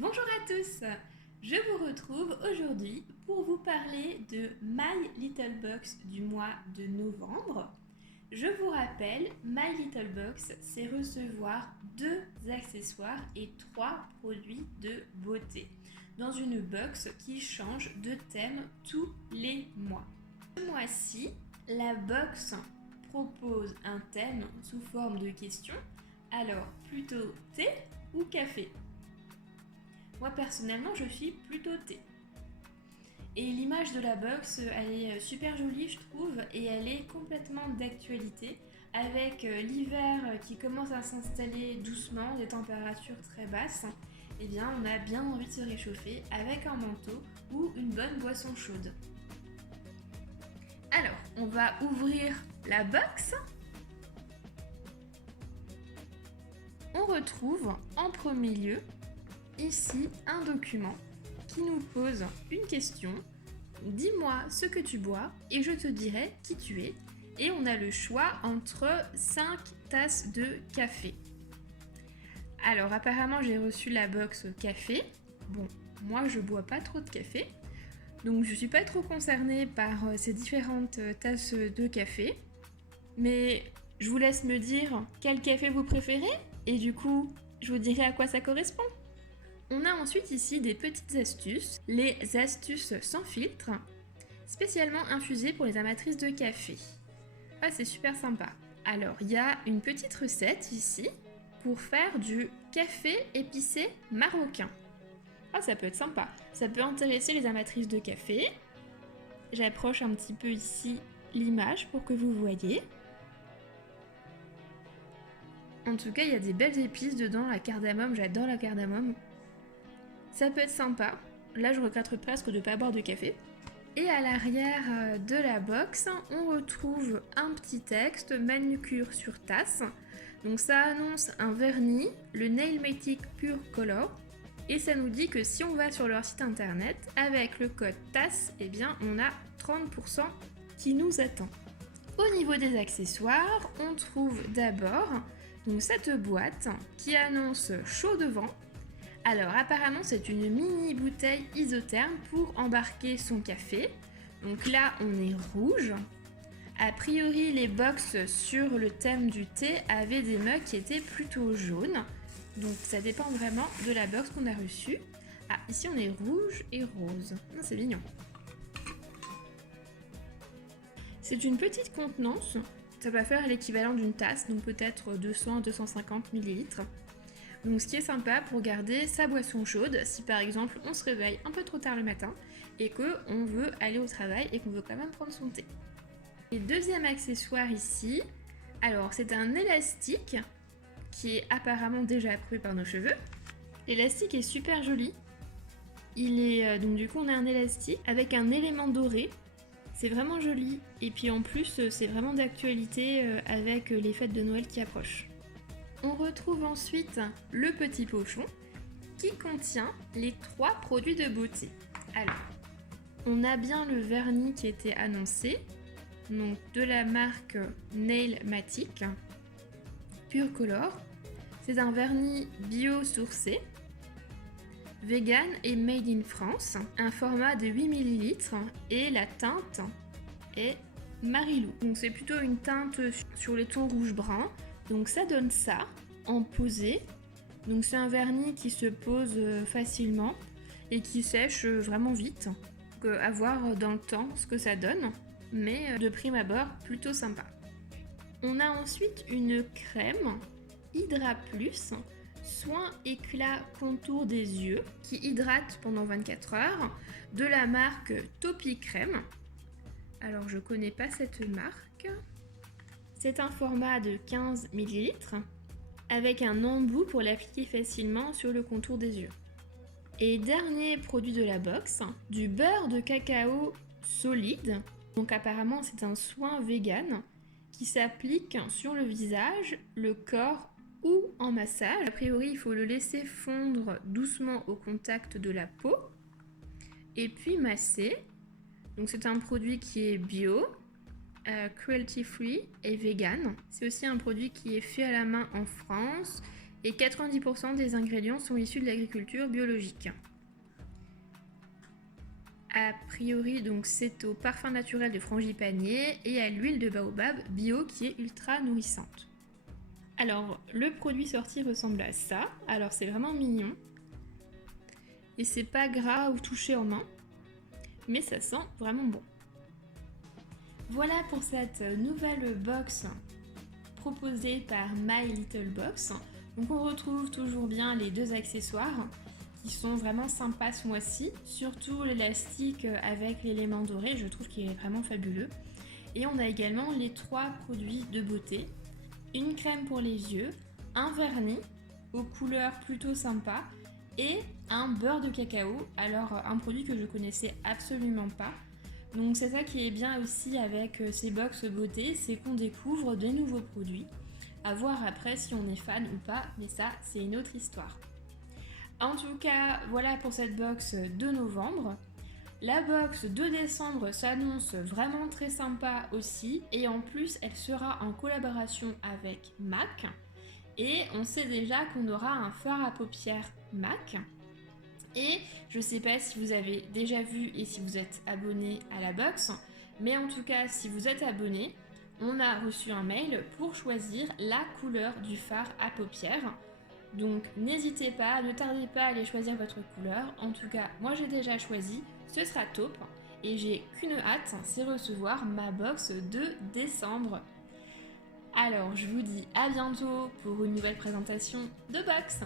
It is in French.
Bonjour à tous, je vous retrouve aujourd'hui pour vous parler de My Little Box du mois de novembre. Je vous rappelle, My Little Box, c'est recevoir 2 accessoires et 3 produits de beauté dans une box qui change de thème tous les mois. Ce mois-ci, la box propose un thème sous forme de questions. Alors, plutôt thé ou café ? Moi personnellement, je suis plutôt thé. Et l'image de la box, elle est super jolie, je trouve, et elle est complètement d'actualité avec l'hiver qui commence à s'installer doucement, des températures très basses. Eh bien, on a bien envie de se réchauffer avec un manteau ou une bonne boisson chaude. Alors, on va ouvrir la box. On retrouve en premier lieu ici un document qui nous pose une question. Dis-moi ce que tu bois et je te dirai qui tu es. Et on a le choix entre 5 tasses de café. Alors apparemment j'ai reçu la box café. Bon, moi je bois pas trop de café. Donc je suis pas trop concernée par ces différentes tasses de café. Mais je vous laisse me dire quel café vous préférez. Et du coup, je vous dirai à quoi ça correspond. On a ensuite ici des petites astuces, les astuces sans filtre, spécialement infusées pour les amatrices de café. Ah, c'est super sympa. Alors, il y a une petite recette ici pour faire du café épicé marocain. Ah, ça peut être sympa. Ça peut intéresser les amatrices de café. J'approche un petit peu ici l'image pour que vous voyez. En tout cas, il y a des belles épices dedans, la cardamome, j'adore la cardamome. Ça peut être sympa. Là, je regrette presque de ne pas boire de café. Et à l'arrière de la box, on retrouve un petit texte, manucure sur tasse. Donc ça annonce un vernis, le Nailmatic Pure Color. Et ça nous dit que si on va sur leur site internet, avec le code TASSE, eh bien on a 30% qui nous attend. Au niveau des accessoires, on trouve d'abord donc cette boîte qui annonce chaud devant. Alors apparemment c'est une mini bouteille isotherme pour embarquer son café. Donc là on est rouge. A priori les box sur le thème du thé avaient des mugs qui étaient plutôt jaunes. Donc ça dépend vraiment de la box qu'on a reçue. Ah ici on est rouge et rose. C'est mignon. C'est une petite contenance. Ça va faire l'équivalent d'une tasse, donc peut-être 200-250 ml. Donc ce qui est sympa pour garder sa boisson chaude si par exemple on se réveille un peu trop tard le matin et qu'on veut aller au travail et qu'on veut quand même prendre son thé. Et deuxième accessoire ici, alors c'est un élastique qui est apparemment déjà approuvé par nos cheveux. L'élastique est super joli. Il est donc du coup on a un élastique avec un élément doré. C'est vraiment joli et puis en plus c'est vraiment d'actualité avec les fêtes de Noël qui approchent. On retrouve ensuite le petit pochon qui contient les 3 produits de beauté. Alors, on a bien le vernis qui était annoncé, donc de la marque Nailmatic Pure Color. C'est un vernis bio-sourcé, vegan et made in France, un format de 8 ml et la teinte est Marilou. Donc c'est plutôt une teinte sur les tons rouge-brun. Donc ça donne ça en posé. Donc c'est un vernis qui se pose facilement et qui sèche vraiment vite. Donc à voir dans le temps ce que ça donne. Mais de prime abord, plutôt sympa. On a ensuite une crème Hydra Plus, soin éclat contour des yeux, qui hydrate pendant 24 heures, de la marque Topi Crème. Alors je connais pas cette marque. C'est un format de 15 ml avec un embout pour l'appliquer facilement sur le contour des yeux. Et dernier produit de la box, du beurre de cacao solide. Donc apparemment c'est un soin vegan qui s'applique sur le visage, le corps ou en massage. A priori il faut le laisser fondre doucement au contact de la peau et puis masser. Donc c'est un produit qui est bio, cruelty free et vegan. C'est aussi un produit qui est fait à la main en France et 90% des ingrédients sont issus de l'agriculture biologique. A priori, donc c'est au parfum naturel de frangipanier et à l'huile de baobab bio qui est ultra nourrissante. Alors, le produit sorti ressemble à ça. Alors, c'est vraiment mignon. Et c'est pas gras ou touché en main, mais ça sent vraiment bon. Voilà pour cette nouvelle box proposée par My Little Box. Donc on retrouve toujours bien les 2 accessoires qui sont vraiment sympas ce mois-ci, surtout l'élastique avec l'élément doré, je trouve qu'il est vraiment fabuleux. Et on a également les 3 produits de beauté, une crème pour les yeux, un vernis aux couleurs plutôt sympas et un beurre de cacao, alors un produit que je connaissais absolument pas. Donc c'est ça qui est bien aussi avec ces box beauté, c'est qu'on découvre de nouveaux produits. À voir après si on est fan ou pas, mais ça c'est une autre histoire. En tout cas, voilà pour cette box de novembre. La box de décembre s'annonce vraiment très sympa aussi, et en plus elle sera en collaboration avec MAC. Et on sait déjà qu'on aura un fard à paupières MAC. Et je sais pas si vous avez déjà vu et si vous êtes abonné à la box, mais en tout cas si vous êtes abonné, on a reçu un mail pour choisir la couleur du fard à paupières. Donc n'hésitez pas, ne tardez pas à aller choisir votre couleur. En tout cas, moi j'ai déjà choisi, ce sera top. Et j'ai qu'une hâte, c'est recevoir ma box de décembre. Alors je vous dis à bientôt pour une nouvelle présentation de box.